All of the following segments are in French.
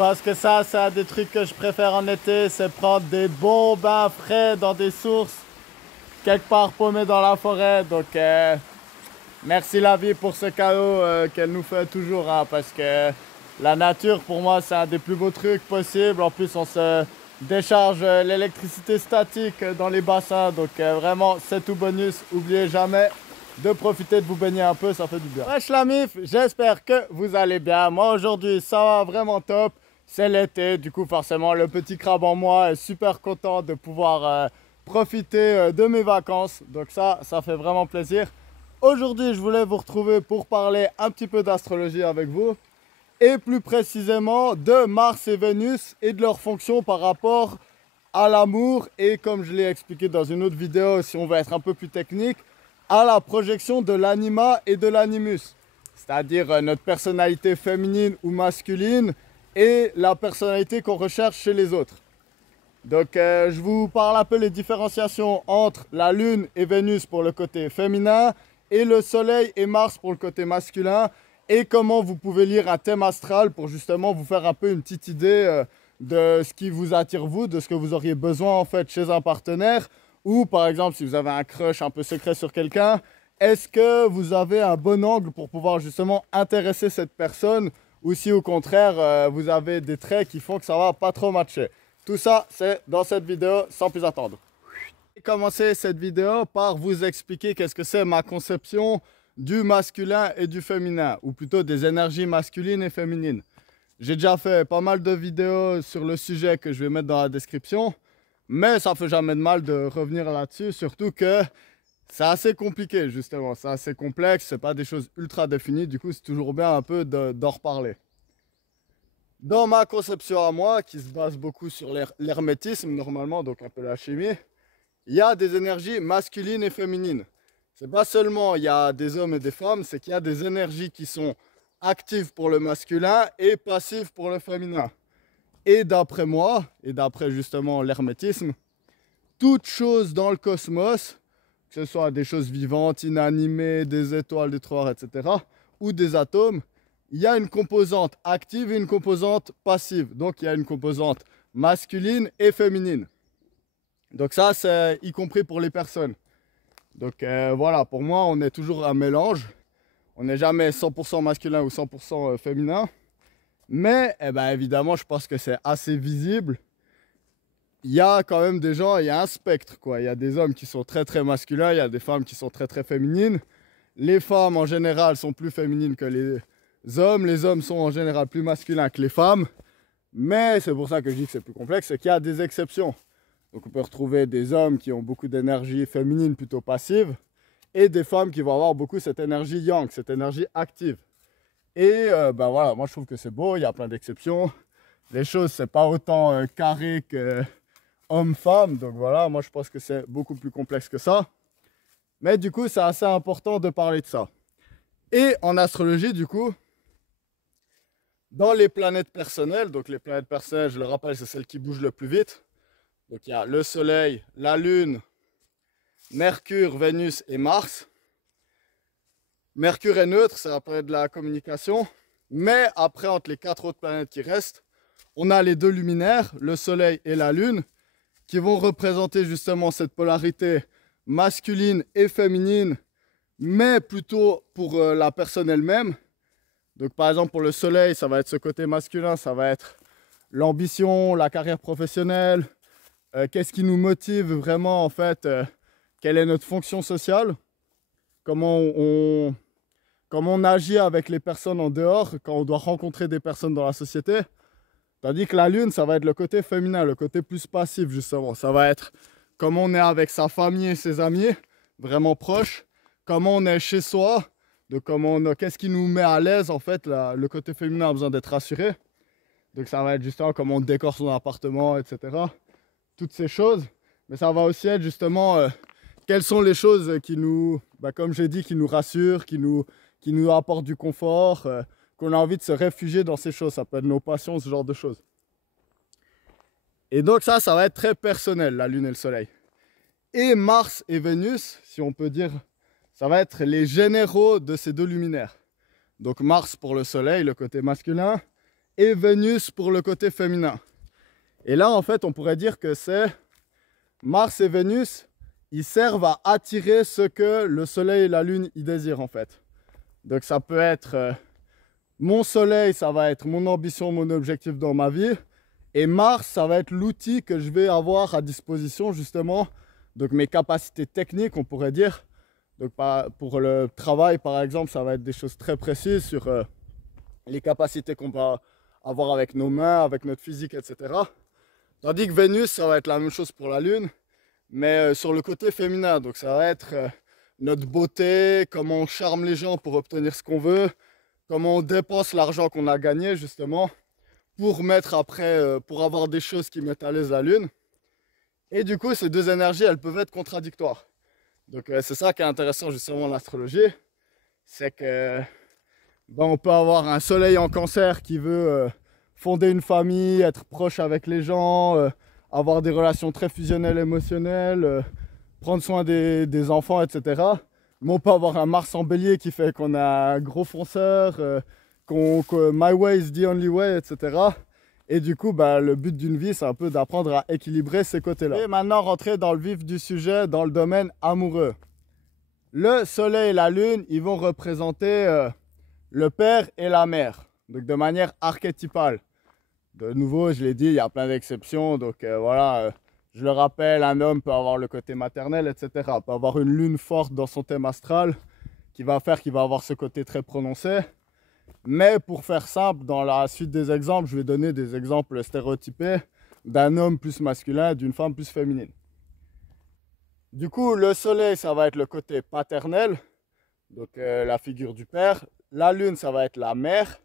Parce que ça, c'est un des trucs que je préfère en été, c'est prendre des bons bains frais dans des sources, quelque part paumé dans la forêt. Donc, merci la vie pour ce cadeau qu'elle nous fait toujours, hein, parce que la nature, pour moi, c'est un des plus beaux trucs possibles. En plus, on se décharge l'électricité statique dans les bassins. Donc, vraiment, c'est tout bonus. N'oubliez jamais de profiter de vous baigner un peu, ça fait du bien. Wesh la mif, j'espère que vous allez bien. Moi, aujourd'hui, ça va vraiment top. C'est l'été, du coup, forcément, le petit crabe en moi est super content de pouvoir profiter de mes vacances. Donc ça fait vraiment plaisir. Aujourd'hui, je voulais vous retrouver pour parler un petit peu d'astrologie avec vous. Et plus précisément de Mars et Vénus et de leurs fonctions par rapport à l'amour. Et comme je l'ai expliqué dans une autre vidéo, si on veut être un peu plus technique, à la projection de l'anima et de l'animus. C'est-à-dire notre personnalité féminine ou masculine et la personnalité qu'on recherche chez les autres. Donc je vous parle un peu les différenciations entre la Lune et Vénus pour le côté féminin et le Soleil et Mars pour le côté masculin et comment vous pouvez lire un thème astral pour justement vous faire un peu une petite idée de ce qui vous attire vous, de ce que vous auriez besoin en fait chez un partenaire ou par exemple si vous avez un crush un peu secret sur quelqu'un, est-ce que vous avez un bon angle pour pouvoir justement intéresser cette personne ou si au contraire vous avez des traits qui font que ça va pas trop matcher. Tout ça c'est dans cette vidéo sans plus attendre. Je vais commencer cette vidéo par vous expliquer qu'est-ce que c'est ma conception du masculin et du féminin ou plutôt des énergies masculines et féminines. J'ai déjà fait pas mal de vidéos sur le sujet que je vais mettre dans la description, mais ça fait jamais de mal de revenir là-dessus, surtout que c'est assez compliqué justement, c'est assez complexe, c'est pas des choses ultra définies, du coup c'est toujours bien un peu d'en reparler. Dans ma conception à moi, qui se base beaucoup sur l'hermétisme normalement, donc un peu la chimie, il y a des énergies masculines et féminines. C'est pas seulement il y a des hommes et des femmes, c'est qu'il y a des énergies qui sont actives pour le masculin et passives pour le féminin. Et d'après moi, et d'après justement l'hermétisme, toute chose dans le cosmos, que ce soit des choses vivantes, inanimées, des étoiles, des trous, etc., ou des atomes, il y a une composante active et une composante passive. Donc il y a une composante masculine et féminine. Donc ça, c'est y compris pour les personnes. Donc voilà, pour moi, on est toujours un mélange. On n'est jamais 100% masculin ou 100% féminin. Mais évidemment, je pense que c'est assez visible. Il y a quand même des gens, il y a un spectre, quoi. Il y a des hommes qui sont très très masculins, il y a des femmes qui sont très très féminines. Les femmes en général sont plus féminines que les hommes sont en général plus masculins que les femmes. Mais c'est pour ça que je dis que c'est plus complexe, c'est qu'il y a des exceptions. Donc on peut retrouver des hommes qui ont beaucoup d'énergie féminine plutôt passive et des femmes qui vont avoir beaucoup cette énergie yang, cette énergie active. Et voilà, moi je trouve que c'est beau, il y a plein d'exceptions. Les choses, c'est pas autant carré que homme-femme, donc voilà, moi je pense que c'est beaucoup plus complexe que ça. Mais du coup, c'est assez important de parler de ça. Et en astrologie, du coup, dans les planètes personnelles, donc les planètes personnelles, je le rappelle, c'est celles qui bougent le plus vite. Donc il y a le Soleil, la Lune, Mercure, Vénus et Mars. Mercure est neutre, c'est la planète de la communication. Mais après, entre les 4 autres planètes qui restent, on a les deux luminaires, le Soleil et la Lune, qui vont représenter justement cette polarité masculine et féminine, mais plutôt pour la personne elle-même. Donc par exemple pour le Soleil, ça va être ce côté masculin, ça va être l'ambition, la carrière professionnelle, qu'est-ce qui nous motive vraiment en fait, quelle est notre fonction sociale, comment on agit avec les personnes en dehors quand on doit rencontrer des personnes dans la société. Tandis que la Lune, ça va être le côté féminin, le côté plus passif justement. Ça va être comment on est avec sa famille et ses amis, vraiment proches, comment on est chez soi, de qu'est-ce qui nous met à l'aise en fait. Le côté féminin a besoin d'être rassuré. Donc ça va être justement comment on décore son appartement, etc. Toutes ces choses. Mais ça va aussi être justement quelles sont les choses qui nous, comme j'ai dit, qui nous rassurent, qui nous apportent du confort, qu'on a envie de se réfugier dans ces choses. Ça peut être nos passions, ce genre de choses. Et donc ça va être très personnel, la Lune et le Soleil. Et Mars et Vénus, si on peut dire, ça va être les généraux de ces deux luminaires. Donc Mars pour le Soleil, le côté masculin, et Vénus pour le côté féminin. Et là, en fait, on pourrait dire que c'est Mars et Vénus, ils servent à attirer ce que le Soleil et la Lune y désirent, en fait. Donc ça peut être mon Soleil, ça va être mon ambition, mon objectif dans ma vie. Et Mars, ça va être l'outil que je vais avoir à disposition, justement. Donc mes capacités techniques, on pourrait dire. Donc pour le travail, par exemple, ça va être des choses très précises sur les capacités qu'on va avoir avec nos mains, avec notre physique, etc. Tandis que Vénus, ça va être la même chose pour la Lune, mais sur le côté féminin. Donc ça va être notre beauté, comment on charme les gens pour obtenir ce qu'on veut, comment on dépense l'argent qu'on a gagné, justement, pour mettre après, pour avoir des choses qui mettent à l'aise la Lune. Et du coup, ces deux énergies, elles peuvent être contradictoires. Donc c'est ça qui est intéressant justement en astrologie, c'est que on peut avoir un Soleil en Cancer qui veut fonder une famille, être proche avec les gens, avoir des relations très fusionnelles émotionnelles, prendre soin des enfants, etc. Mais on peut avoir un Mars en Bélier qui fait qu'on a un gros fonceur, que my way is the only way, etc. Et du coup, le but d'une vie, c'est un peu d'apprendre à équilibrer ces côtés-là. Et maintenant, rentrer dans le vif du sujet, dans le domaine amoureux. Le Soleil et la Lune, ils vont représenter le père et la mère, donc de manière archétypale. De nouveau, je l'ai dit, il y a plein d'exceptions, donc voilà, je le rappelle, un homme peut avoir le côté maternel, etc. Peut avoir une lune forte dans son thème astral, qui va faire qu'il va avoir ce côté très prononcé. Mais pour faire simple, dans la suite des exemples, je vais donner des exemples stéréotypés d'un homme plus masculin et d'une femme plus féminine. Du coup, le Soleil, ça va être le côté paternel, donc la figure du père. La Lune, ça va être la mère.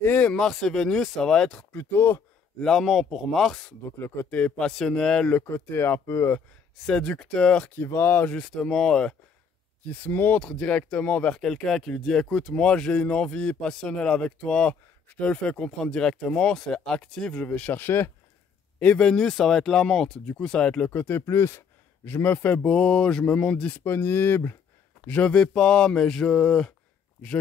Et Mars et Vénus, ça va être plutôt l'amant pour Mars, donc le côté passionnel, le côté un peu séducteur qui va justement... qui se montre directement vers quelqu'un qui lui dit écoute, moi j'ai une envie passionnelle avec toi, je te le fais comprendre directement, c'est actif, je vais chercher. Et Vénus, ça va être l'amante, du coup ça va être le côté plus je me fais beau, je me montre disponible, je vais pas, mais je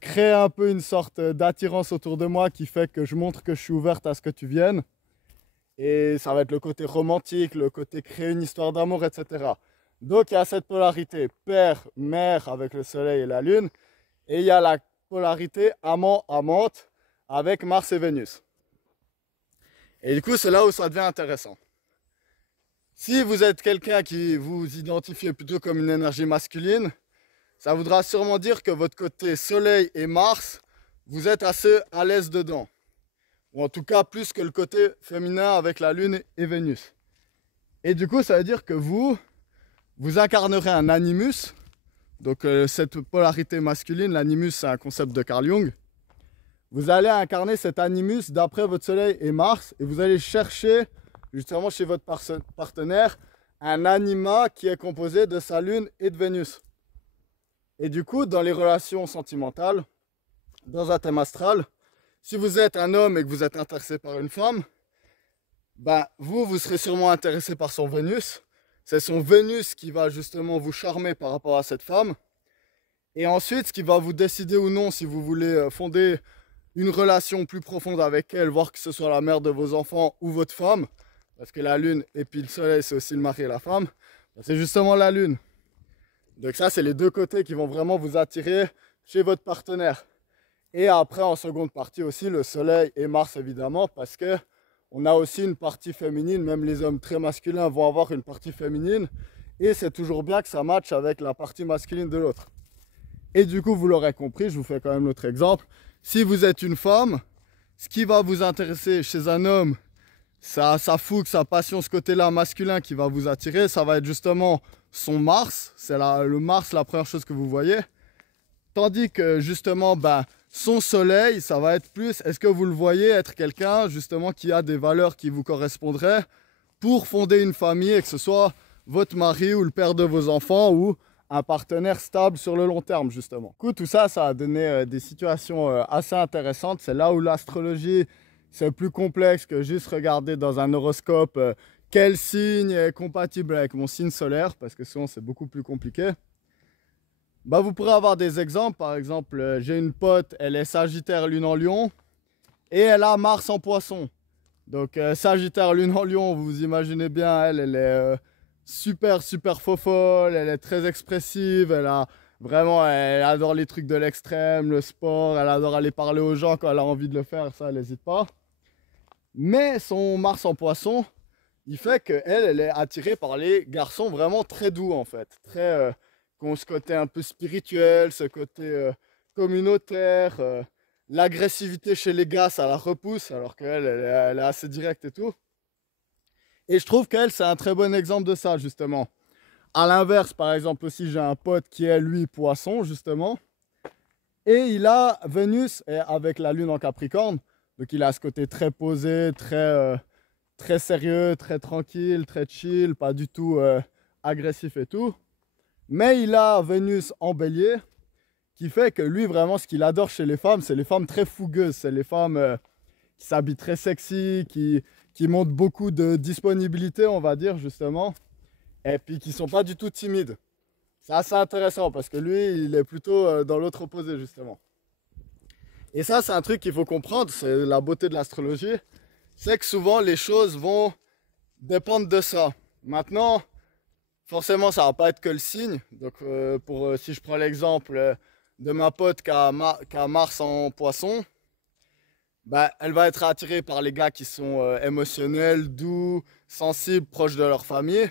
crée un peu une sorte d'attirance autour de moi qui fait que je montre que je suis ouverte à ce que tu viennes. Et ça va être le côté romantique, le côté créer une histoire d'amour, etc. Donc il y a cette polarité père-mère avec le Soleil et la Lune. Et il y a la polarité amant-amante avec Mars et Vénus. Et du coup, c'est là où ça devient intéressant. Si vous êtes quelqu'un qui vous identifiez plutôt comme une énergie masculine, ça voudra sûrement dire que votre côté Soleil et Mars, vous êtes assez à l'aise dedans. Ou en tout cas plus que le côté féminin avec la Lune et Vénus. Et du coup, ça veut dire que vous incarnerez un animus. Donc cette polarité masculine, l'animus, c'est un concept de Carl Jung. Vous allez incarner cet animus d'après votre Soleil et Mars. Et vous allez chercher, justement chez votre partenaire, un anima qui est composé de sa Lune et de Vénus. Et du coup, dans les relations sentimentales, dans un thème astral, si vous êtes un homme et que vous êtes intéressé par une femme, vous serez sûrement intéressé par son Vénus. C'est son Vénus qui va justement vous charmer par rapport à cette femme. Et ensuite, ce qui va vous décider ou non si vous voulez fonder une relation plus profonde avec elle, voire que ce soit la mère de vos enfants ou votre femme, parce que la Lune et puis le Soleil, c'est aussi le mari et la femme, c'est justement la Lune. Donc ça, c'est les deux côtés qui vont vraiment vous attirer chez votre partenaire. Et après, en seconde partie aussi, le Soleil et Mars, évidemment, parce que on a aussi une partie féminine, même les hommes très masculins vont avoir une partie féminine, et c'est toujours bien que ça matche avec la partie masculine de l'autre. Et du coup, vous l'aurez compris, je vous fais quand même l'autre exemple. Si vous êtes une femme, ce qui va vous intéresser chez un homme, sa fougue, sa passion, ce côté-là masculin qui va vous attirer, ça va être justement son Mars. C'est le Mars, la première chose que vous voyez. Tandis que justement, son Soleil, ça va être plus, est-ce que vous le voyez être quelqu'un justement qui a des valeurs qui vous correspondraient pour fonder une famille et que ce soit votre mari ou le père de vos enfants ou un partenaire stable sur le long terme justement. Du coup, tout ça, ça a donné des situations assez intéressantes. C'est là où l'astrologie, c'est plus complexe que juste regarder dans un horoscope quel signe est compatible avec mon signe solaire, parce que souvent c'est beaucoup plus compliqué. Vous pourrez avoir des exemples. Par exemple, j'ai une pote, elle est Sagittaire Lune en Lion. Et elle a Mars en Poisson. Donc Sagittaire, Lune en Lion, vous vous imaginez bien, elle est super fofolle, elle est très expressive, elle adore les trucs de l'extrême, le sport, elle adore aller parler aux gens quand elle a envie de le faire, ça elle n'hésite pas. Mais son Mars en Poisson, il fait qu'elle est attirée par les garçons vraiment très doux en fait, qui ont ce côté un peu spirituel, ce côté communautaire, l'agressivité chez les gars ça la repousse alors qu'elle elle est assez directe et tout. Et je trouve qu'elle c'est un très bon exemple de ça justement. À l'inverse, par exemple aussi j'ai un pote qui est lui Poisson justement, et il a Vénus avec la Lune en Capricorne, donc il a ce côté très posé, très sérieux, très tranquille, très chill, pas du tout agressif et tout. Mais il a Vénus en Bélier, qui fait que lui, vraiment, ce qu'il adore chez les femmes, c'est les femmes très fougueuses. C'est les femmes qui s'habillent très sexy, qui montrent beaucoup de disponibilité, on va dire, justement. Et puis qui sont pas du tout timides. C'est assez intéressant parce que lui, il est plutôt dans l'autre opposé, justement. Et ça, c'est un truc qu'il faut comprendre, c'est la beauté de l'astrologie. C'est que souvent, les choses vont dépendre de ça. Maintenant, forcément, ça va pas être que le signe. Donc, si je prends l'exemple de ma pote qui a Mars en Poisson, bah, elle va être attirée par les gars qui sont émotionnels, doux, sensibles, proches de leur famille.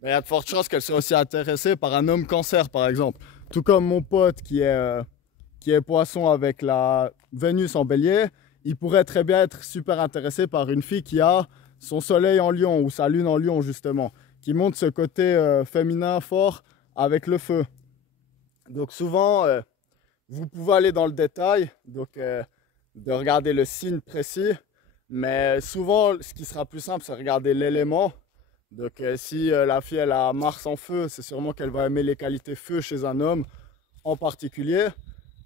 Bah, il y a de fortes chances qu'elle soit aussi intéressée par un homme Cancer, par exemple. Tout comme mon pote qui est Poisson avec la Vénus en Bélier, il pourrait très bien être super intéressé par une fille qui a son soleil en Lion ou sa lune en Lion, justement, qui montre ce côté féminin fort avec le feu. Donc souvent, vous pouvez aller dans le détail, donc de regarder le signe précis, mais souvent, ce qui sera plus simple, c'est regarder l'élément. Donc si la fille elle a Mars en feu, c'est sûrement qu'elle va aimer les qualités feu chez un homme en particulier.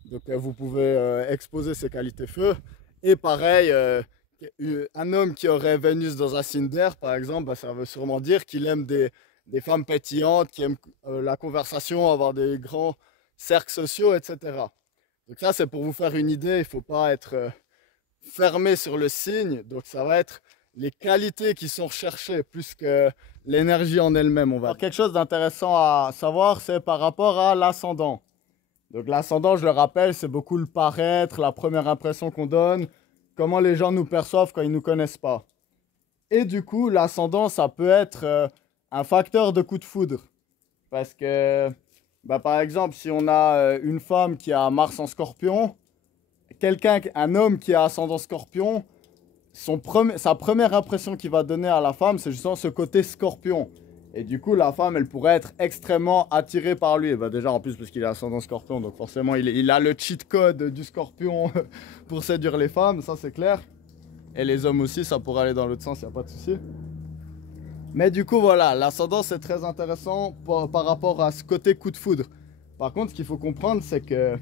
Donc vous pouvez exposer ses qualités feu. Et pareil, un homme qui aurait Vénus dans un signe d'air, par exemple, bah, ça veut sûrement dire qu'il aime des femmes pétillantes, qui aiment la conversation, avoir des grands cercles sociaux, etc. Donc ça, c'est pour vous faire une idée, il ne faut pas être fermé sur le signe. Donc ça va être les qualités qui sont recherchées plus que l'énergie en elle-même, on va dire. Quelque chose d'intéressant à savoir, c'est par rapport à l'ascendant. Donc l'ascendant, je le rappelle, c'est beaucoup le paraître, la première impression qu'on donne, comment les gens nous perçoivent quand ils ne nous connaissent pas. Et du coup, l'ascendant, ça peut être un facteur de coup de foudre. Parce que, bah, par exemple, si on a une femme qui a Mars en Scorpion, un homme qui a ascendant Scorpion, sa première impression qu'il va donner à la femme, c'est justement ce côté Scorpion. Et du coup, la femme, elle pourrait être extrêmement attirée par lui. Bah déjà, en plus, parce qu'il est ascendant Scorpion, donc forcément, il a le cheat code du Scorpion pour séduire les femmes, ça c'est clair. Et les hommes aussi, ça pourrait aller dans l'autre sens, il n'y a pas de souci. Mais du coup, voilà, l'ascendant, c'est très intéressant par rapport à ce côté coup de foudre. Par contre, ce qu'il faut comprendre, c'est que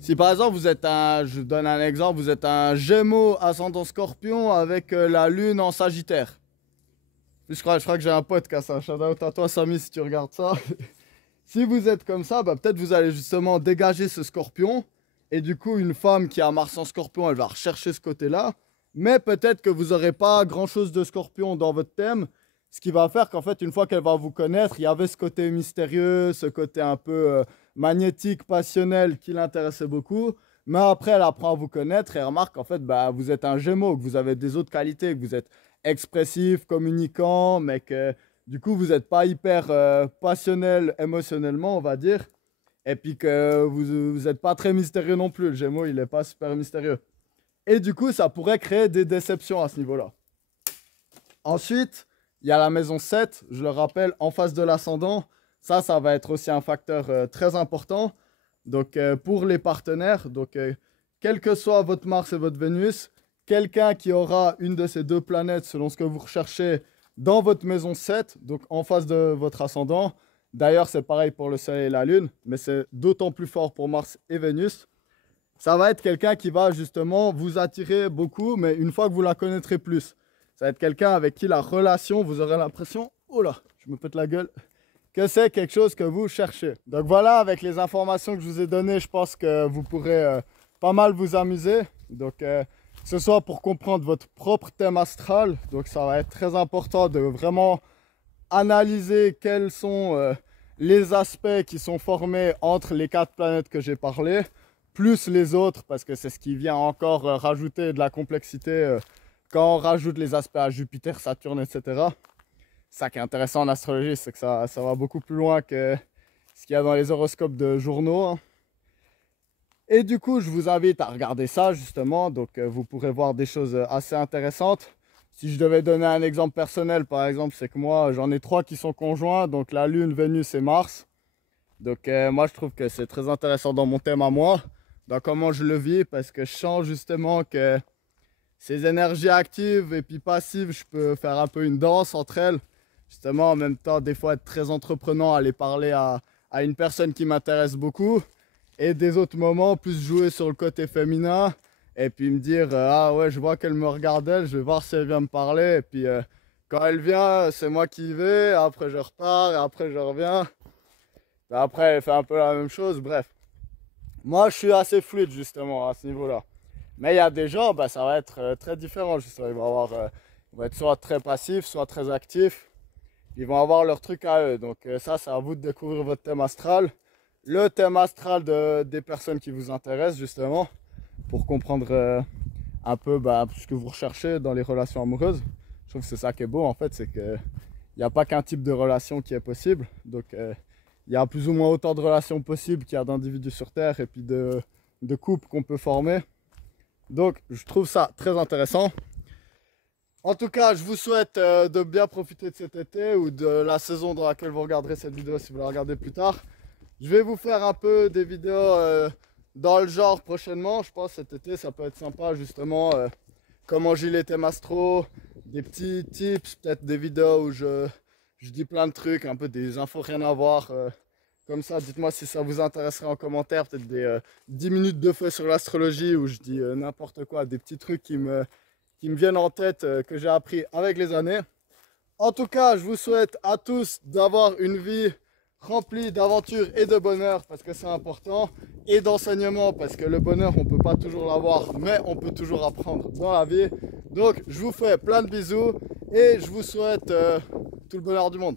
si par exemple, je donne un exemple, vous êtes un Gémeaux ascendant Scorpion avec la Lune en Sagittaire. Je crois que j'ai un pote qui a ça. Shout out à toi, Samy, si tu regardes ça. Si vous êtes comme ça, bah, peut-être vous allez justement dégager ce Scorpion. Et du coup, une femme qui a Mars en Scorpion, elle va rechercher ce côté-là. Mais peut-être que vous n'aurez pas grand-chose de Scorpion dans votre thème. Ce qui va faire qu'en fait, une fois qu'elle va vous connaître, il y avait ce côté mystérieux, ce côté un peu magnétique, passionnel qui l'intéressait beaucoup. Mais après, elle apprend à vous connaître et remarque qu'en fait, bah, vous êtes un Gémeaux, que vous avez des autres qualités, que vous êtes expressif, communicant, mais que du coup, vous n'êtes pas hyper passionnel émotionnellement, on va dire. Et puis que vous n'êtes pas très mystérieux non plus. Le Gémeaux, il n'est pas super mystérieux. Et du coup, ça pourrait créer des déceptions à ce niveau-là. Ensuite, il y a la maison 7, je le rappelle, en face de l'ascendant. Ça va être aussi un facteur très important. Donc, pour les partenaires, donc, quel que soit votre Mars et votre Vénus, quelqu'un qui aura une de ces deux planètes, selon ce que vous recherchez, dans votre maison 7, donc en face de votre ascendant. D'ailleurs, c'est pareil pour le Soleil et la Lune, mais c'est d'autant plus fort pour Mars et Vénus. Ça va être quelqu'un qui va justement vous attirer beaucoup, mais une fois que vous la connaîtrez plus. Ça va être quelqu'un avec qui la relation, vous aurez l'impression, oh là, je me pète la gueule, que c'est quelque chose que vous cherchez. Donc voilà, avec les informations que je vous ai données, je pense que vous pourrez pas mal vous amuser. Donc que ce soit pour comprendre votre propre thème astral. Donc ça va être très important de vraiment analyser quels sont les aspects qui sont formés entre les 4 planètes que j'ai parlé, plus les autres, parce que c'est ce qui vient encore rajouter de la complexité quand on rajoute les aspects à Jupiter, Saturne, etc. Ça qui est intéressant en astrologie, c'est que ça va beaucoup plus loin que ce qu'il y a dans les horoscopes de journaux, hein. Et du coup, je vous invite à regarder ça justement, donc vous pourrez voir des choses assez intéressantes. Si je devais donner un exemple personnel, par exemple, c'est que moi, j'en ai 3 qui sont conjoints, donc la Lune, Vénus et Mars. Donc moi, je trouve que c'est très intéressant dans mon thème à moi, dans comment je le vis, parce que je sens justement que ces énergies actives et puis passives, je peux faire un peu une danse entre elles. Justement, en même temps, des fois, être très entreprenant, aller parler à une personne qui m'intéresse beaucoup. Et des autres moments, plus jouer sur le côté féminin. Et puis me dire, ah ouais, je vois qu'elle me regarde, elle, je vais voir si elle vient me parler. Et puis quand elle vient, c'est moi qui y vais. Après, je repars et après, je reviens. Et après, elle fait un peu la même chose. Bref. Moi, je suis assez fluide, justement, à ce niveau-là. Mais il y a des gens, bah, ça va être très différent. Justement. Ils vont être soit très passifs, soit très actifs. Ils vont avoir leur truc à eux. Donc ça, c'est à vous de découvrir votre thème astral. Le thème astral des personnes qui vous intéressent, justement, pour comprendre un peu ce que vous recherchez dans les relations amoureuses. Je trouve que c'est ça qui est beau, en fait, c'est qu'il n'y a pas qu'un type de relation qui est possible. Donc, il y a plus ou moins autant de relations possibles qu'il y a d'individus sur Terre et puis de couples qu'on peut former. Donc, je trouve ça très intéressant. En tout cas, je vous souhaite de bien profiter de cet été ou de la saison dans laquelle vous regarderez cette vidéo si vous la regardez plus tard. Je vais vous faire un peu des vidéos dans le genre prochainement. Je pense cet été, ça peut être sympa justement. Comment j'ai les thèmes astro, des petits tips, peut-être des vidéos où je dis plein de trucs, un peu des infos rien à voir. Comme ça, dites-moi si ça vous intéresserait en commentaire. Peut-être des 10 minutes de feu sur l'astrologie où je dis n'importe quoi, des petits trucs qui me viennent en tête, que j'ai appris avec les années. En tout cas, je vous souhaite à tous d'avoir une vie rempli d'aventures et de bonheur parce que c'est important, et d'enseignement parce que le bonheur on peut pas toujours l'avoir mais on peut toujours apprendre dans la vie. Donc je vous fais plein de bisous et je vous souhaite tout le bonheur du monde.